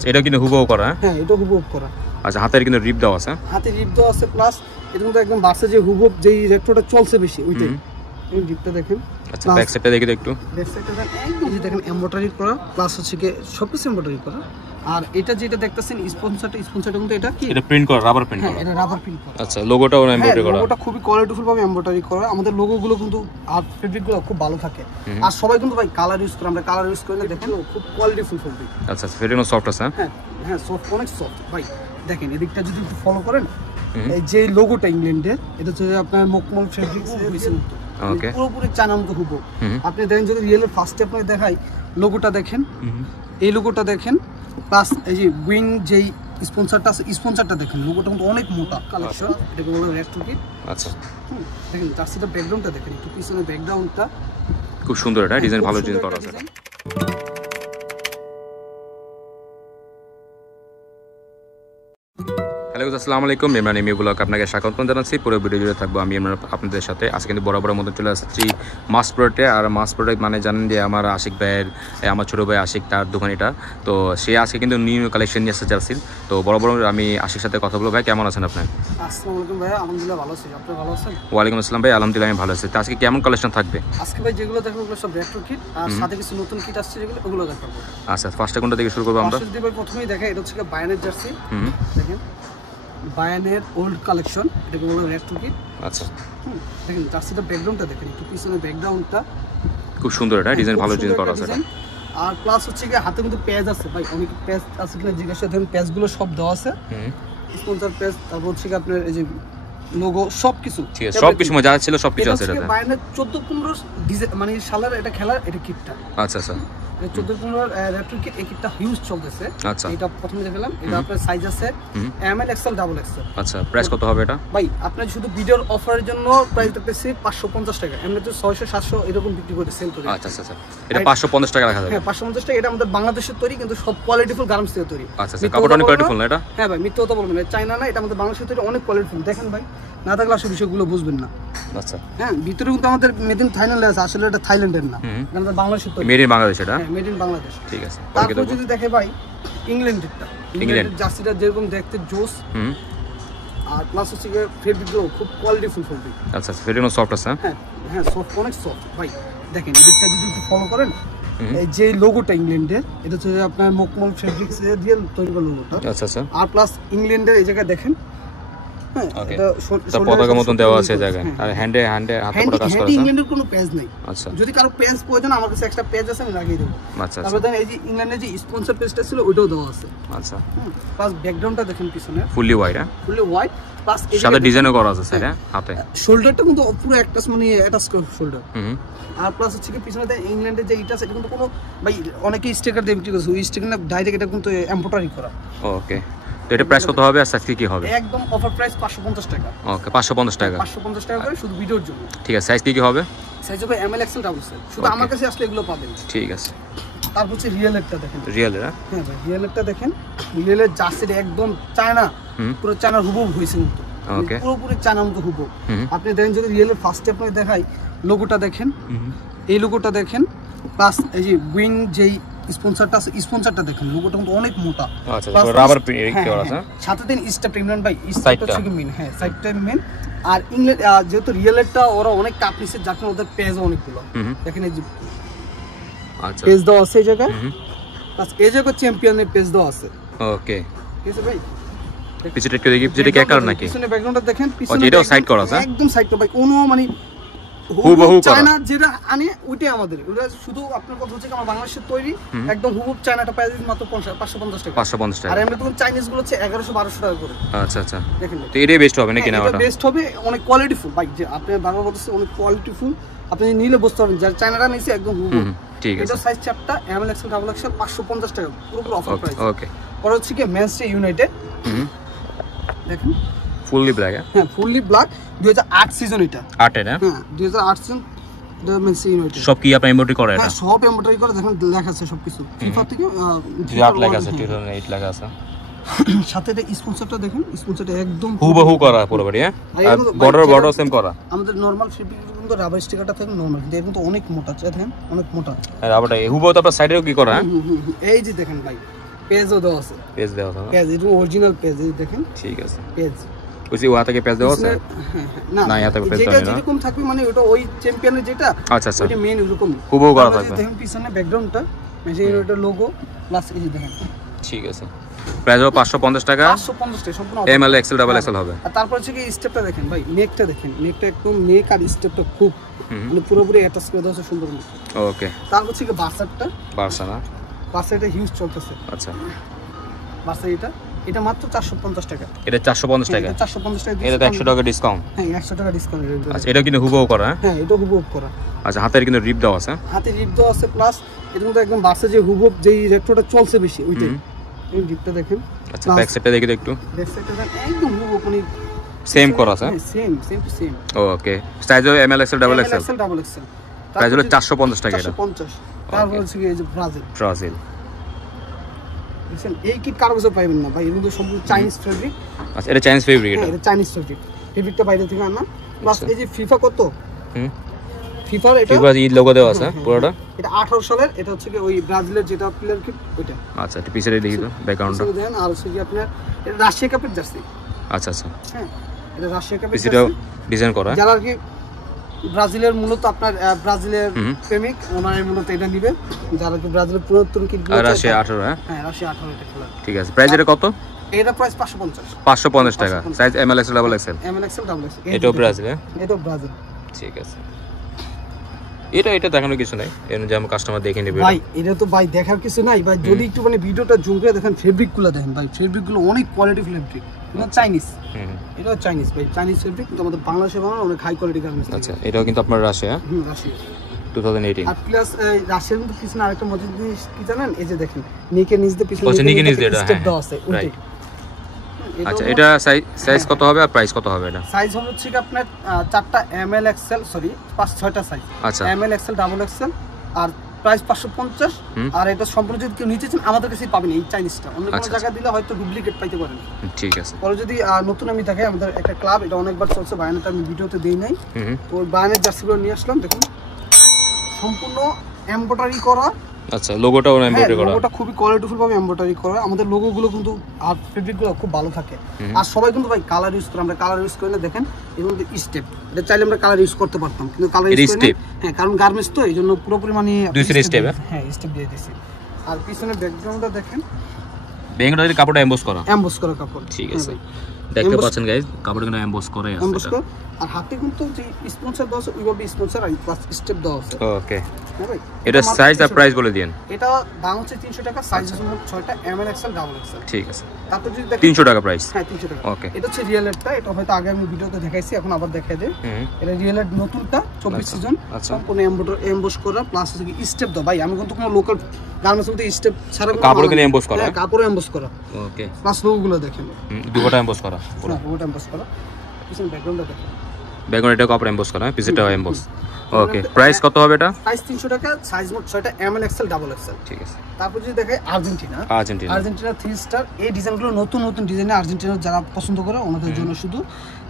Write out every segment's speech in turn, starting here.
আচ্ছা এটা কিন্তু হুবহু করা। হ্যাঁ এটা হুবহু করা। আচ্ছা হাতের কিন্তু রিপ দেওয়া আছে, হাতে রিপ দেওয়া আছে, প্লাস এটা কিন্তু একদম বাসে যে হুবহু যেই রেট্রোটা চলছে বেশি ওইটাই। এই রিপটা দেখেন। আচ্ছা ব্যাক সাইডটা দেখি তো একটু। ব্যাক সাইডটা একদম যে দেখেন এমব্রয়ডারি করা, প্লাস হচ্ছে কি সবকিছু এমব্রয়ডারি করা। আর এটা যেটা দেখতেছেন স্পন্সরটা কিন্তু এটা কি এটা প্রিন্ট করা, রাবার প্রিন্ট করা। এটা রাবার প্রিন্ট করা। আচ্ছা লোগোটাও এমব্রয়ডারি করা। লোগোটা খুবই কোয়ালিটিফুল ভাবে এমব্রয়ডারি করা। আমাদের লোগোগুলো কিন্তু আর ফেব্রিকগুলো খুব ভালো থাকে। আর সবাই কিন্তু ভাই কালার ইউজ করে, আমরা কালার ইউজ করি না, দেখেন খুব কোয়ালিটিফুল ফেব্রিক। আচ্ছা ফেব্রিকও সফট আছে। হ্যাঁ হ্যাঁ সফট, অনেক সফট ভাই। দেখেন এদিকটা যদি একটু ফলো করেন, এই যে লোগোটা ইংল্যান্ডের, এটা হচ্ছে আপনার মকমল ফেব্রিক্স হইছে মতো ওকে পুরোপুরি চায়না মতো হুবহু। আপনি দেখেন যদি রিয়েল ফার্স্টে আপনি দেখাই, লোগোটা দেখেন, এই লোগোটা দেখেন, প্লাস এই যে উইং যেই স্পন্সরটা আছে, স্পন্সরটা দেখেন, লোগোটা কিন্তু অনেক মোটা কালেকশন। এটাকে বলা হয় রেড টুকি। আচ্ছা দেখেন জার্সিটা ব্যাকগ্রাউন্ডটা দেখেন, একটু পিছনে ব্যাকগ্রাউন্ডটা খুব সুন্দর, এটা ডিজাইন ভালো ডিজাইন করা আছে। হ্যালো আসসালামু আলাইকুম, ইমরান এমইউ ব্লগ আপনাকে স্বাগত জানাচ্ছি। পুরো ভিডিও জুড়ে থাকবো আমি ইমরান আপনাদের সাথে। আজকে কিন্তু বরাবরের মতো চলে আসছি মাস প্রোডাক্টে। আর মাস প্রোডাক্ট মানে জানেন যে আমার আশিক ভাইয়ের, আমার ছোটো ভাই আশিক, তার দোকান এটা। তো সে আজকে কিন্তু নিউ কালেকশন নিয়ে এসেছে জার্সির। তো বরাবর আমি আশিক সাথে কথা বলবো। ভাই কেমন আছেন আপনি? আসসালামু আলাইকুম ভাই, আলহামদুলিল্লাহ ভালো আছি, আপনি ভালো আছেন? ওয়ালাইকুম আসসালাম ভাই, আলহামদুলিল্লাহ আমি ভালো আছি। তো আজকে কেমন কালেকশন থাকবে? আজকে ভাই যেগুলো দেখবেন ওগুলো সব রেট্রো কিট, আর সাথে কিছু নতুন কিট আসছে যেগুলো, ওগুলো দেখাবো। আচ্ছা ফার্স্টে কোনটা থেকে শুরু করবো আমরা? প্রথমেই দেখা, এটা হচ্ছে বায়ানের জার্সি। দেখেন বায়ানের ওল্ড কালেকশন, এটাকে বলা হয় রেট্রো কিট। আচ্ছা দেখেন জার্সিটা ব্যাকগ্রাউন্ডটা দেখেন, একটু পিছনে ব্যাকগ্রাউন্ডটা খুব সুন্দর, এটা ডিজাইন ভালো ডিজাইন করা আছে। আর প্লাস হচ্ছে কি হাতে কিন্তু পেজ আছে ভাই, অনেক পেজ আছে কিনা জিজ্ঞাসা করেন, পেজগুলো সব দেওয়া আছে, স্পন্সর পেজ, তারপর হচ্ছে কি আপনার এই যে লোগো সবকিছু, ঠিক আছে সবকিছু যা ছিল সবকিছু আছে এটাতে। বায়ানের 14-15 ডিজাইন মানে শালার এটা খেলার এটা কিটটা। আচ্ছা আচ্ছা 14-15 রেট্রো কিট, এই কিটটা হিউজ চলতেছে। আচ্ছা এটা প্রথমে দেখালাম, এটা আপনার সাইজ আছে এমএল এক্সএল ডাবল এক্সএল। আচ্ছা প্রাইস কত হবে এটা? ভাই আপনার শুধু ভিডিওর অফারের জন্য প্রাইস থাকতেছে 550 টাকা, এমনি তো 600-700 এরকম বিক্রি করে সেল করে। আচ্ছা আচ্ছা এটা 550 টাকা রাখা যাবে? হ্যাঁ 550 টাকা। এটা আমাদের বাংলাদেশের তৈরি, কিন্তু সব কোয়ালিটিফুল গার্মেন্টস থেকে তৈরি। আচ্ছা আচ্ছা কাপড় অনেক কোয়ালিটিফুল না এটা? হ্যাঁ ভাই মিথ্যা কথা বলবেন না, চায়না না, এটা আমাদের বাংলাদেশের তৈরি, অনেক কোয়ালিটিফুল। দেখেন ভাই না থাকলে আসলে বিষয়গুলো বুঝবেন না। আচ্ছা হ্যাঁ ভিতরে কিন্তু আমাদের মেড ইন থাইল্যান্ড আছে, আসলে এটা থাইল্যান্ডের না, এটা আমাদের বাংলাদেশের তৈরি, মেড ইন বাংলাদেশ। এটা হ্যাঁ মেড ইন বাংলাদেশ। ঠিক আছে। তারপর যদি দেখে ভাই ইংল্যান্ডেরটা, ইংল্যান্ডের জার্সিটা যেরকম দেখতে জোস, আর প্লাস হচ্ছে যে ফেব্রিকগুলো খুব কোয়ালিটিফুল ফেব্রিক। আচ্ছা ফেব্রিকও সফট আছে। হ্যাঁ হ্যাঁ সফট, অনেক সফট ভাই। দেখেন এদিকটা যদি একটু ফলো করেন, এই যে লোগোটা ইংল্যান্ডের, এটা হচ্ছে আপনার মকমল ফেব্রিক্স দিয়ে তৈরি করা লোগোটা। আচ্ছা আচ্ছা আর প্লাস ইংল্যান্ডের এই জায়গায় দেখেন, হ্যাঁ এটা পতাকা মতন দেওয়া আছে এই জায়গায়। আর হ্যান্ডে হাতে পুরো কাজ করা আছে। ইংল্যান্ডের কোনো পেজ নাই। আচ্ছা যদি কারো পেজ প্রয়োজন, আমার কাছে এক্সট্রা পেজ আছে, আমি লাগিয়ে দেব। আচ্ছা তারপর দেখেন এই যে ইংল্যান্ডের যে স্পন্সর পেজটা ছিল ওইটাও দেওয়া আছে। আচ্ছা প্লাস ব্যাকগ্রাউন্ডটা দেখেন পিছনে ফুললি হোয়াইট। হ্যাঁ ফুললি হোয়াইট, প্লাস এই সাদা ডিজাইনও করা আছে স্যার হাতে। শোল্ডারটা কিন্তু পুরো একটা মানে অ্যাটাচ করা শোল্ডার। আর প্লাস হচ্ছে কি পিছনে ইংল্যান্ডের যে ইটা আছে, এটা কিন্তু কোনো ভাই অনেকে স্টিকার দিয়ে বিক্রি করছে, ওই স্টিকার না ডাইরেক্ট এটা কিন্তু এমব্রয়ডারি করা। ওকে তো এটা প্রাইস কত হবে আর সাইজ কি হবে? একদম অফার প্রাইস 550 টাকা। ওকে 550 টাকা। 550 টাকা করে শুধু ভিডিওর জন্য। ঠিক আছে সাইজ কি হবে? সাইজ হবে এমএল এক্সএল ডাবল এক্সএল, শুধু আমার কাছে আসলে এগুলো পাবেন। ঠিক আছে। তারপর হচ্ছে রিয়েলেরটা দেখেন, রিয়েলের। হ্যাঁ ভাই রিয়েলেরটা দেখেন, রিয়েলের জার্সিটা একদম চায়না, পুরো চায়নার হুবহু হইছে মতো, ওকে পুরোপুরি চায়নার মতো হুবহু। আপনি দেখেন যদি রিয়েলের ফার্স্টে আপনাকে দেখাই, লোগোটা দেখেন, এই লোগোটা দেখেন, প্লাস এই যে উইং যেই স্পন্সরটা আছে, স্পন্সরটা দেখেন, লোগোটা কিন্তু অনেক মোটা। আচ্ছা রাবার প্রিন্ট করা আছে। সাথে দিন স্টেপ ইংল্যান্ড ভাই, স্টেপটা থেকে মেন, হ্যাঁ সাইডটা মেন। আর ইংল্যান্ড যেহেতু রিয়েলেরটা ওরা অনেক কাপ নিছে, যার কারণে ওদের পেজ অনেকগুলো দেখেন, এই যে আচ্ছা পেজ দেওয়া আছে এই জায়গায়, প্লাস এই জায়গায় চ্যাম্পিয়নের পেজ দেওয়া আছে। ওকে ঠিক আছে ভাই, পিছনে একটু দেখি, যেটা কি কালার নাকি? পিছনে ব্যাকগ্রাউন্ডটা দেখেন, পিছনে এটাও সাইড করা আছে, একদম সাইড তো ভাই, কোনো মানে হুবহু চায়না যেটা আনে ওইটাই আমাদের, ওটা শুধু আপনার কথা হচ্ছে আমার বাংলাদেশের তৈরি, একদম হুবহু চায়নাটা প্রাইস মাত্র 550 টাকা। 550 টাকা। আর এমনি তো চাইনিজ গুলো হচ্ছে 1100-1200 টাকা করে। আচ্ছা আচ্ছা দেখেন তো এটাই বেস্ট হবে নাকি? না ওটা বেস্ট হবে, অনেক কোয়ালিটিফুল ভাই, যে আপনি বারবার বলতেছে অনেক কোয়ালিটিফুল, আপনি নিলে বুঝতে পারবেন যার চায়নাটা নিছে একদম হুবহু। ঠিক আছে। এটা সাইজ চ্যাপটা এমএল এক্সএল ডাবল এক্সএল 550 টাকা পুরো অফার প্রাইস। ওকে পরে হচ্ছে কি ম্যানচেস্টার ইউনাইটেড, দেখেন ফুললি ব্ল্যাক। হ্যাঁ ফুললি ব্ল্যাক, 2008 সিজন, এটা 8 এর। হ্যাঁ 2008 সিজন, এটা ম্যানচেস্টার ইউনাইটেড। সব কি আপনি এমব্রয়ডারি করা? এটা হ্যাঁ সব এমব্রয়ডারি করা, দেখেন লেখা আছে সবকিছু, ফিফা থেকে 8 লেখা আছে, 2008 লেখা আছে। সাথে এটা স্পন্সরটা দেখেন, স্পন্সরটা একদম হুবহু করা পুরোপুরি। হ্যাঁ আর বর্ডার সেম করা। আমাদের নরমাল ফেব্রিক কিন্তু রাবার স্টিকারটা থাকে নরমাল, কিন্তু এখন তো অনেক মোটা, দেখেন অনেক মোটা রাবারটা হুবহু। তারপর সাইডেও কি করা? এই যে দেখেন ভাই পেজও দেওয়া আছে, পেজ দেওয়া আছে পেজ এটা অরিজিনাল পেজ, এই দেখেন। ঠিক আছে, পেজ ওই যে ওয়া থেকে পেজ দেওয়া আছে না না, ইয়াতে পেজ যেটা দেওয়া না, যেরকম থাকবে মানে ওটা ওই চ্যাম্পিয়নের যেটা আচ্ছা আচ্ছা ওটা মেইন এরকম হুবহু করা থাকবে। দেখেন পিছনে ব্যাকগ্রাউন্ডটা মেশিনের ওটা লোগো প্লাস এই যে দেখেন। ঠিক আছে, প্রাইস হবে 550 টাকা, 550 টাকা সম্পূর্ণ এমএল এক্সেল ডাবল এক্সেল হবে। আর তারপর হচ্ছে কি স্টেপটা দেখেন ভাই, নেকটা দেখেন, নেকটা একদম নেক আর স্টেপটা খুব মানে পুরোপুরি অ্যাটাচ করে দেওয়া আছে সুন্দর মতো। ওকে, তারপর হচ্ছে কি বার্সারটা, বারসা না, বার্সারটা হিউজ চলতেছে। আচ্ছা বার্সার এটা মাত্র 450 টাকা, এটা 450 টাকা, এটা 450 টাকা, এটা 100 টাকা ডিসকাউন্ট। হ্যাঁ 100 টাকা ডিসকাউন্ট। আচ্ছা, এটা কিন্তু হুবহু করা, হ্যাঁ এটা হুবহু করা। আচ্ছা, হাতের কিন্তু রিপ দেওয়া আছে, হাতে রিপ দেওয়া আছে প্লাস এর মধ্যে একদম বার্সা যে হুবহু যেই রেট্রোটা চলছে বেশি ওইটাই, এই রিপটা দেখেন। আচ্ছা, ব্যাক সাইডটা দেখি তো একটু, ব্যাক সাইডটা একদম হুবহু মানে সেম করা আছে, same to same. Okay, size হবে M L XL double XL, double XL, price হলো 450 টাকা এটা। 450। তারপর হচ্ছে এই যে ব্রাজিল দেখেন, এই কিট কারো কাছে পাইবেন না ভাই, এর মধ্যে সম্পূর্ণ চাইনিজ ফেব্রিক। আচ্ছা, এটা চাইনিজ ফেব্রিক, এটা এটা চাইনিজ ফেব্রিকটা বাইরে থেকে আনা প্লাস এই যে ফিফা কত, ফিফার এটা ফিফা ই লোগো দেওয়া আছে পুরোটা, এটা 18 সালের, এটা হচ্ছে কি ওই ব্রাজিলের যেটা প্লেয়ার কিট ওইটা। আচ্ছা, এটা পিছনে দেখি তো ব্যাকগ্রাউন্ডটা দেখেন। আর হচ্ছে কি আপনার এটা রাশিয়া কাপের জার্সি। আচ্ছা আচ্ছা, হ্যাঁ এটা রাশিয়া কাপের পিছনেও জার্সি, ডিজাইন করা, যারা আর কি ব্রাজিলের মূলত আপনার ব্রাজিলের প্রেমিক ওনারা মূলত এটা নিবে, যারা কি ব্রাজিলের পুরাতন কিটগুলো আর রাশিয়া 18, হ্যাঁ রাশিয়া 18 এটা খেলা। ঠিক আছে, প্রাইস এটা কত? এটা প্রাইস 550 550 টাকা, size ML XL double Excel, ML XL double Excel, এটাও ব্রাজিল, এটাও ব্রাজিল। ঠিক আছে, এটা দেখানোর কিছু নাই, এর যে আমার কাস্টমার দেখে নেবে ভাই এটা তো ভাই দেখার কিছু নাই ভাই, যদি একটু মানে ভিডিওটা জুম করে দেখেন ফেব্রিকগুলো দেখেন ভাই, ফেব্রিকগুলো অনেক কোয়ালিটি ফেব্রিক, এটা চাইনিজ, এটাও চাইনিজ ভাই, চাইনিজ ফেব্রিক কিন্তু আমাদের বাংলাদেশে বানানো অনেক হাই কোয়ালিটি গার্মেন্টস। আচ্ছা, এটাও কিন্তু আপনার রাশিয়া, রাশিয়া 2018। আর প্লাস রাশিয়ার মধ্যে পিছনে আরেকটা মজার জিনিস কি জানেন, এই যে দেখেন নিকের নিচ দিয়ে পিছনে নিকের নিচ দিয়ে স্টেপ দেওয়া আছে ওইটাই। আচ্ছা, এটা সাইজ কত হবে আর প্রাইস কত হবে? এটা সাইজ হচ্ছে কি আপনার 4টা এমএল এক্সেল, সরি 6টা সাইজ, আচ্ছা, এমএল এক্সেল ডাবল এক্সেল, আর প্রাইস 550। আর এটা সম্পূর্ণ যদি কেউ নিতে চান আমাদের কাছেই পাবেন এই চাইনিজটা, অন্য কোনো জায়গায় দিলে হয়তো ডুপ্লিকেট পাইতে পারেন। ঠিক আছে, পরে যদি নতুন আমি দেখাই, আমাদের একটা ক্লাব এটা অনেকবার চলছে, বায়ানেটা আমি ভিডিওতে দেই নাই, তো ওই বায়ানের জার্সিগুলো নিয়ে আসলাম, দেখুন সম্পূর্ণ এমব্রয়ডারি করা। আচ্ছা, লোগোটাও এমব্রয়ডারি করা, লোগোটা খুবই কোয়ালিটিফুল ভাবে এমব্রয়ডারি করা, আমাদের লোগোগুলো কিন্তু আর ফেব্রিকগুলো খুব ভালো থাকে। আর সবাই কিন্তু ভাই কালার ইউজ করে, আমরা কালার ইউজ করি না, দেখেন এর মধ্যে স্টেপ, এটা চাইলে আমরা কালার ইউজ করতে পারতাম কিন্তু কালার ইউজ করি না, হ্যাঁ কারণ গার্মেন্টস তো এইজন্য পুরোপুরি মানে দুই স্টেপ, হ্যাঁ স্টেপ দিয়ে দিয়েছি। আর পিছনে ব্যাকগ্রাউন্ডটা দেখেন, ব্যাকগ্রাউন্ডের কাপড়টা এমবোস করা, কাপড়, ঠিক আছে, দেখতে পাচ্ছেন গাইস কাপড় কিন্তু এমবোস করাই আছে এটা। আর হাতে কিন্তু যে স্পন্সর দেওয়া আছে ওইভাবে স্পন্সর আর প্লাস স্টেপ দেওয়া আছে। ওকে, এটা সাইজ আর প্রাইস বলে দেন। এটা দাম হচ্ছে 300 টাকা, সাইজ হচ্ছে 6টা এমএল এক্সেল ডাবল এক্সেল। ঠিক আছে, তারপর যদি দেখেন 300 টাকা প্রাইস, হ্যাঁ 300 টাকা। ওকে, এটা হচ্ছে রিয়েলেটটা, এটা হয়তো আগে আমি ভিডিওতে দেখাইছি, এখন আবার দেখাই দেই। এটা রিয়েলেট নতুনটা 24 সিজন, সম্পূর্ণ এমবোস করা প্লাস হচ্ছে স্টেপ দাও ভাই, আমি কিন্তু কোনো লোকাল গার্মেন্টস মধ্যে স্টেপ ছাড়া কাপড় কিনে এমবোস করা, হ্যাঁ কাপড় এমবোস করা। ওকে, প্লাস লোগোগুলো দেখেন, দুটোটা এমবোস করা, পুরো দুটোটা এমবোস করা। পিছনে ব্যাকগ্রাউন্ডটা দেখেন, ব্যাকগ্রাউন্ড এটা কাপড় এমবোস করা, পিছনেটাও এমবোস। ওকে, প্রাইস কত হবে এটা? প্রাইস 300 টাকা, সাইজ মোট 6টা এমএল এক্সেল ডাবল এক্সেল। ঠিক আছে, তারপর যদি দেখাই আর্জেন্টিনা 3 স্টার, এই ডিজাইনগুলো নতুন ডিজাইনে আর্জেন্টিনা যারা পছন্দ করে ওনাদের জন্য শুধু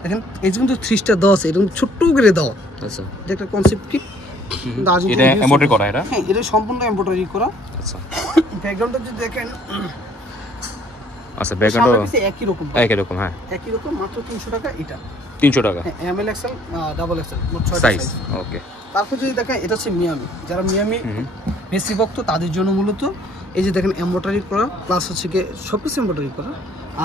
দেখেন, এই কিন্তু 3 স্টার দেওয়া আছে, এরকম ছোট্ট করে দাও। আচ্ছা, এটা একটা কনসেপ্ট কি, এটা এমব্রয়ডারি করা, এটা হ্যাঁ এটা সম্পূর্ণ এমব্রয়ডারি করা। আচ্ছা, ব্যাকগ্রাউন্ডটা যদি দেখেন, আচ্ছা ব্যাকগ্রাউন্ড একই রকম, হ্যাঁ একই রকম, মাত্র 300 টাকা। এটা 300 টাকা, হ্যাঁ এমএল এক্সেল ডাবল এক্সেল মোট 6টা সাইজ। ওকে, তারপর যদি দেখেন এটা হচ্ছে মিয়ামি, যারা মিয়ামি বেশি ভক্ত তাদের জন্য মূলত এই যে দেখেন এমব্রয়ডারি করা প্লাস হচ্ছে কি সবকিছু এমব্রয়ডারি করা।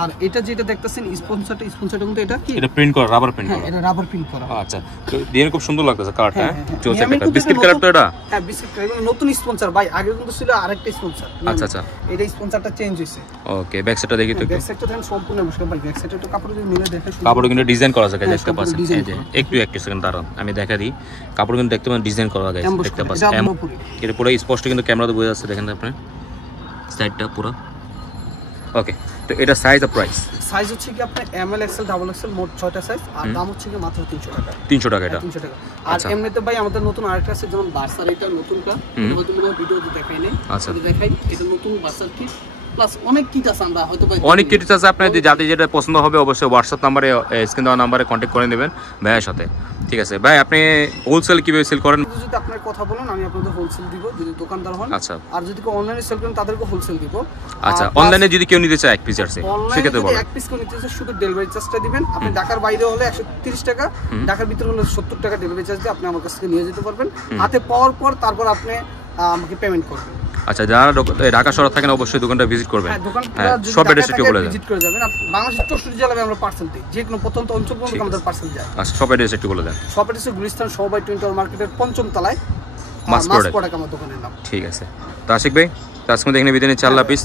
আর এটা যেটা দেখতেছেন স্পন্সরটা কিন্তু এটা কি, এটা প্রিন্ট করা, রাবার প্রিন্ট করা, এটা রাবার প্রিন্ট করা। আচ্ছা, তো ডিজাইন খুব সুন্দর লাগতেছে, কালারটা চলছে, একটা বিস্কিট কালার তো এটা, হ্যাঁ বিস্কিট কালার, নতুন স্পন্সর ভাই, আগে কিন্তু ছিল আরেকটা স্পন্সর। আচ্ছা আচ্ছা, এটা স্পন্সরটা চেঞ্জ হইছে। ওকে, ব্যাক সাইডটা দেখি তো, ব্যাক সাইডটা দেখেন সম্পূর্ণ মুশকিল ভাই, ব্যাক সাইডে তো কাপড় যদি মিলে দেখেন, কাপড় কিন্তু ডিজাইন করা আছে, দেখতে পাচ্ছেন এই যে একটু সেকেন্ড দাঁড়ান আমি দেখা দিই, কাপড় কিন্তু দেখতে পাচ্ছেন ডিজাইন করা আছে, দেখতে পাচ্ছেন এটা পুরো স্পষ্ট কিন্তু ক্যামেরাতে বোঝা যাচ্ছে, দেখেন আপনি সাইডটা পুরো। ওকে, তো এটা সাইজ আর প্রাইস? সাইজ হচ্ছে কি আপনার এমএল এক্সেল ডাবল এক্সেল মোট 6টা সাইজ, আর দাম হচ্ছে কি মাত্র 300 টাকা। 300 টাকা এটা, 300 টাকা। আর এমনিতে ভাই আমাদের নতুন আরেকটা আছে, যেমন বার্সার, এটা নতুনটা, এটা হয়তো ভিডিওতে দেখাই নাই, আচ্ছা দেখাই, এটা নতুন বার্সার কি প্লাস অনেক কিট আছে, আমরা হয়তো অনেক কিট আছে আপনার যাতে যেটা পছন্দ হবে অবশ্যই হোয়াটসঅ্যাপ নাম্বারে স্ক্রিন দেওয়া নাম্বারে কন্ট্যাক্ট করে নেবেন ভাইয়ের সাথে। ঠিক আছে ভাই, আপনি হোলসেল কিভাবে সেল করেন? যদি আপনার কথা বলেন আমি আপনাদের হোলসেল দিব যদি দোকানদার হন। আচ্ছা, আর যদি কেউ অনলাইনে সেল করেন তাদেরকে হোলসেল দিব। আচ্ছা, অনলাইনে যদি কেউ নিতে চায় এক পিস আছে সেক্ষেত্রে বলেন। এক পিস কেউ নিতে চায় শুধু ডেলিভারি চার্জটা দিবেন। আপনি ঢাকার বাইরে হলে 130 টাকা, ঢাকার ভিতরে হলে 70 টাকা ডেলিভারি চার্জ দিয়ে আপনি আমার কাছ থেকে নিয়ে যেতে পারবেন। হাতে পাওয়ার পর তারপর আপনি আমাকে পেমেন্ট করবেন। আচ্ছা, যারা ঢাকা শহরে থাকেন অবশ্যই দোকানটা ভিজিট করবেন। হ্যাঁ, শপ অ্যাড্রেস একটু বলে দেন। ভিজিট করে যাবেন। বাংলাদেশের 64 জেলায় আমরা পার্সেল দিই, যে কোনো প্রত্যন্ত অঞ্চল পর্যন্ত আমাদের পার্সেল যায়। আচ্ছা, শপ অ্যাড্রেস একটু বলে দেন। শপ অ্যাড্রেস গুলিস্তান সবাই 20 মার্কেটের 5ম তলায়, মাস প্রোডাক্ট আমার দোকানের নাম। ঠিক আছে, তো আশিক ভাই আজকে এখানে বিদায় নিচ্ছি। আল্লাহ হাফেজ।